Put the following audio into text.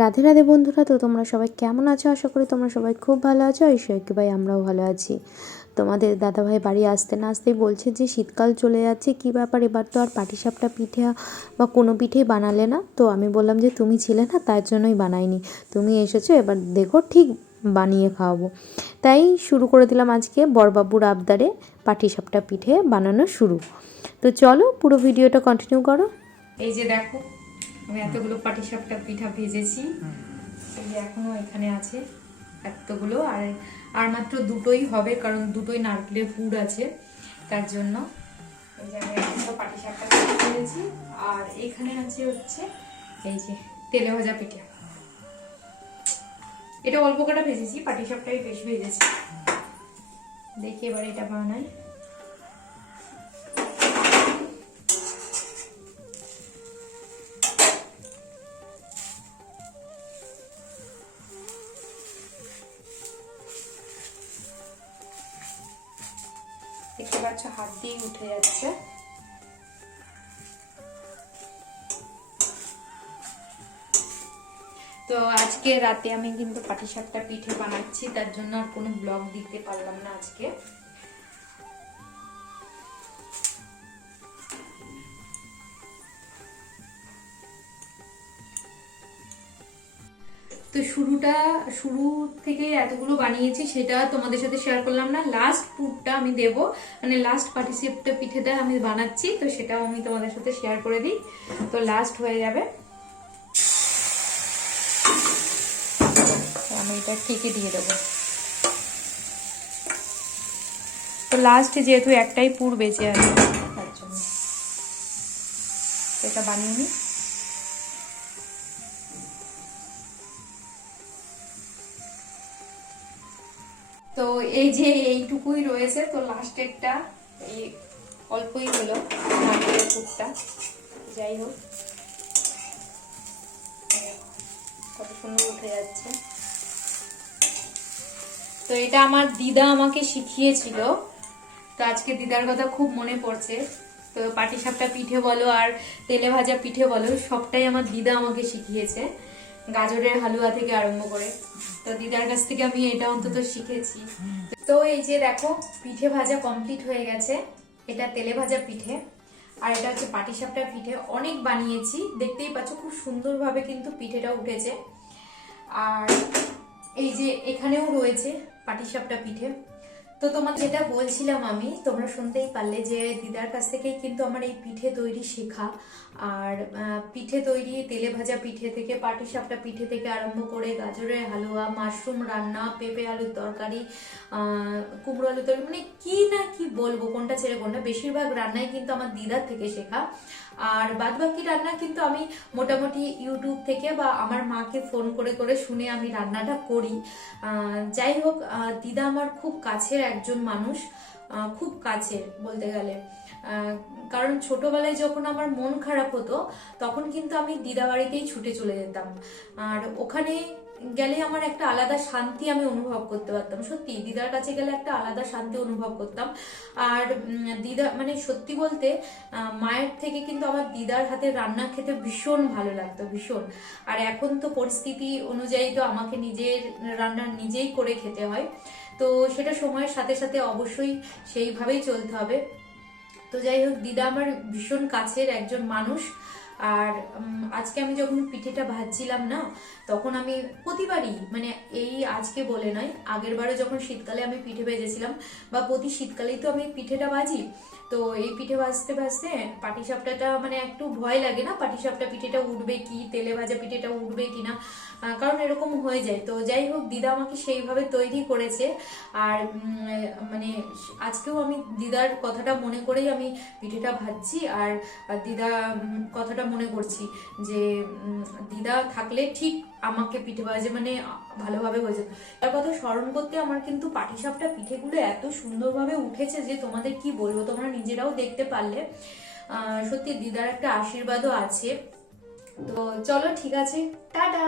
রাধে রাধে বন্ধুরা, তো তোমরা সবাই কেমন আছো? আশা করি তোমরা সবাই খুব ভালো আছো। ঈশ্বরকে ভাই আমরাও ভালো আছি। তোমাদের দাদাভাই বাড়ি আসতে না আসতেই বলছে যে শীতকাল চলে যাচ্ছে, কী ব্যাপার এবার তো আর পাটিসাপটা পিঠে বা কোনো পিঠেই বানালে না। তো আমি বললাম যে তুমি ছিলে না, তার জন্যই বানাইনি, তুমি এসেছো, এবার দেখো ঠিক বানিয়ে খাওয়াবো। তাই শুরু করে দিলাম আজকে বড়বাবুর আবদারে পাটিসাপটা পিঠে বানানো শুরু। তো চলো পুরো ভিডিওটা কন্টিনিউ করো। এই যে দেখো, আমি এতগুলো পাটিসাপটা পিঠা ভেজেছি। এই যে এখনো এখানে আছে এতগুলো, আর মাত্র দুটোই হবে, কারণ দুটোই নারকেলের পুর আছে, তার জন্য। এই যে আমি এতগুলো পাটিসাপটা পিঠা ভেজেছি, আর এখানে আছে হচ্ছে এই যে তেলে ভাজা পিঠা। এটা অল্প কটা ভেজেছি, পাটিসাপটাই বেশি ভেজেছি। দেখি এবার এটা বানাই। দেখতে পাচ্ছ হাত দিয়ে উঠে যাচ্ছে। তো আজকে রাতে আমি কিন্তু পাটিসাপটা পিঠে বানাচ্ছি, তার জন্য আর কোনো ব্লগ দিতে পারলাম না আজকে। তো শুরু থেকে এতগুলো বানিয়েছি, সেটা তোমাদের সাথে শেয়ার করলাম না। লাস্ট পুরটা আমি দেব, মানে লাস্ট পাটিসাপটা পিঠেটা আমি বানাচ্ছি, তো সেটাও আমি তোমাদের সাথে শেয়ার করে দিই। তো লাস্ট হয়ে যাবে, আমি এটা ঠেকে দিয়ে দেবো। তো লাস্টে যেহেতু একটাই পুর বেঁচে আছে, তার জন্য এটা বানিয়ে নিই। তো এই যে এইটুকুই রয়েছে, তো লাস্টেরটা এই অল্পই হলো নারকেলের পুরটা। যাই হোক, কত সুন্দর উঠে যাচ্ছে। তো এটা আমার দিদা আমাকে শিখিয়েছিল, তো আজকে দিদার কথা খুব মনে পড়ছে। তো পাটিসাপটা পিঠে বলো আর তেলে ভাজা পিঠে বলো, সবটাই আমার দিদা আমাকে শিখিয়েছে, গাজরের হালুয়া থেকে আরম্ভ করে। তো দিদার কাছ থেকে আমি এটা অন্তত শিখেছি। তো এই যে দেখো, পিঠে ভাজা কমপ্লিট হয়ে গেছে। এটা তেলে ভাজা পিঠে, আর এটা হচ্ছে পাটিসাপটা পিঠে। অনেক বানিয়েছি, দেখতেই পাচ্ছ খুব সুন্দরভাবে কিন্তু পিঠেটা উঠেছে। আর এই যে এখানেও রয়েছে পাটিসাপটা পিঠে। তো তোমার যেটা বলছিলাম আমি, তোমরা শুনতেই পারলে যে দিদার কাছ থেকেই কিন্তু আমার এই পিঠে তৈরি শেখা। আর পিঠে তৈরি, তেলে ভাজা পিঠে থেকে পাটিসাপটা পিঠে থেকে আরম্ভ করে গাজরের হালুয়া, মাশরুম রান্না, পেঁপে আলুর তরকারি, কুমড়ো আলুর তরকারি, মানে কি না কি বলবো, কোনটা ছেড়ে কোনটা, বেশিরভাগ রান্নাই কিন্তু আমার দিদার থেকে শেখা। আর বাদবাকি রান্না কিন্তু আমি মোটামুটি ইউটিউব থেকে বা আমার মাকে ফোন করে করে শুনে আমি রান্নাটা করি। যাই হোক, দিদা আমার খুব কাছের একজন মানুষ, খুব কাছের বলতে গেলে। কারণ ছোটবেলায় যখন আমার মন খারাপ হতো, তখন কিন্তু আমি দিদা বাড়িতেই ছুটে চলে যেতাম। আর ওখানে গেলে আমার একটা আলাদা শান্তি আমি অনুভব করতে পারতাম। সত্যি দিদার কাছে গেলে একটা আলাদা শান্তি অনুভব করতাম। আর দিদা মানে সত্যি বলতে মায়ের থেকে কিন্তু আমার দিদার হাতে রান্না খেতে ভীষণ ভালো লাগতো, ভীষণ। আর এখন তো পরিস্থিতি অনুযায়ী তো আমাকে নিজের রান্না নিজেই করে খেতে হয়, তো সেটা সময়ের সাথে সাথে অবশ্যই সেইভাবেই চলতে হবে। তো যাই হোক, দিদা আমার ভীষণ কাছের একজন মানুষ। আর আজকে আমি যখন পিঠেটা ভাজছিলাম না, তখন আমি প্রতিবারই, মানে এই আজকে বলে নয়, আগের বারে যখন শীতকালে আমি পিঠে ভেজেছিলাম, বা প্রতি শীতকালেই তো আমি পিঠেটা ভাজি। তো এই পিঠে ভাজতে ভাজতে পাটিসাপটাটা মানে একটু ভয় লাগে না, পাটিসাপটা পিঠেটা উঠবে কি, তেলে ভাজা পিঠেটা উঠবে কি না, কারণ এরকম হয়ে যায়। তো যাই হোক, দিদা আমাকে সেইভাবে তৈরি করেছে। আর মানে আজকেও আমি দিদার কথাটা মনে করেই আমি পিঠেটা ভাজছি। আর দিদা কথাটা মনে করছি যে দিদা থাকলে ঠিক আমাকে পিঠে ভাজে মানে ভালোভাবে হয়ে যেত। তার কথা স্মরণ করতে আমার কিন্তু পাটিসাপটা পিঠেগুলো এত সুন্দরভাবে উঠেছে যে তোমাদের কি বলবো, তোমরা নিজেরাও দেখতে পারলে। সত্যি দিদার একটা আশীর্বাদও আছে। তো চলো, ঠিক আছে, টাটা।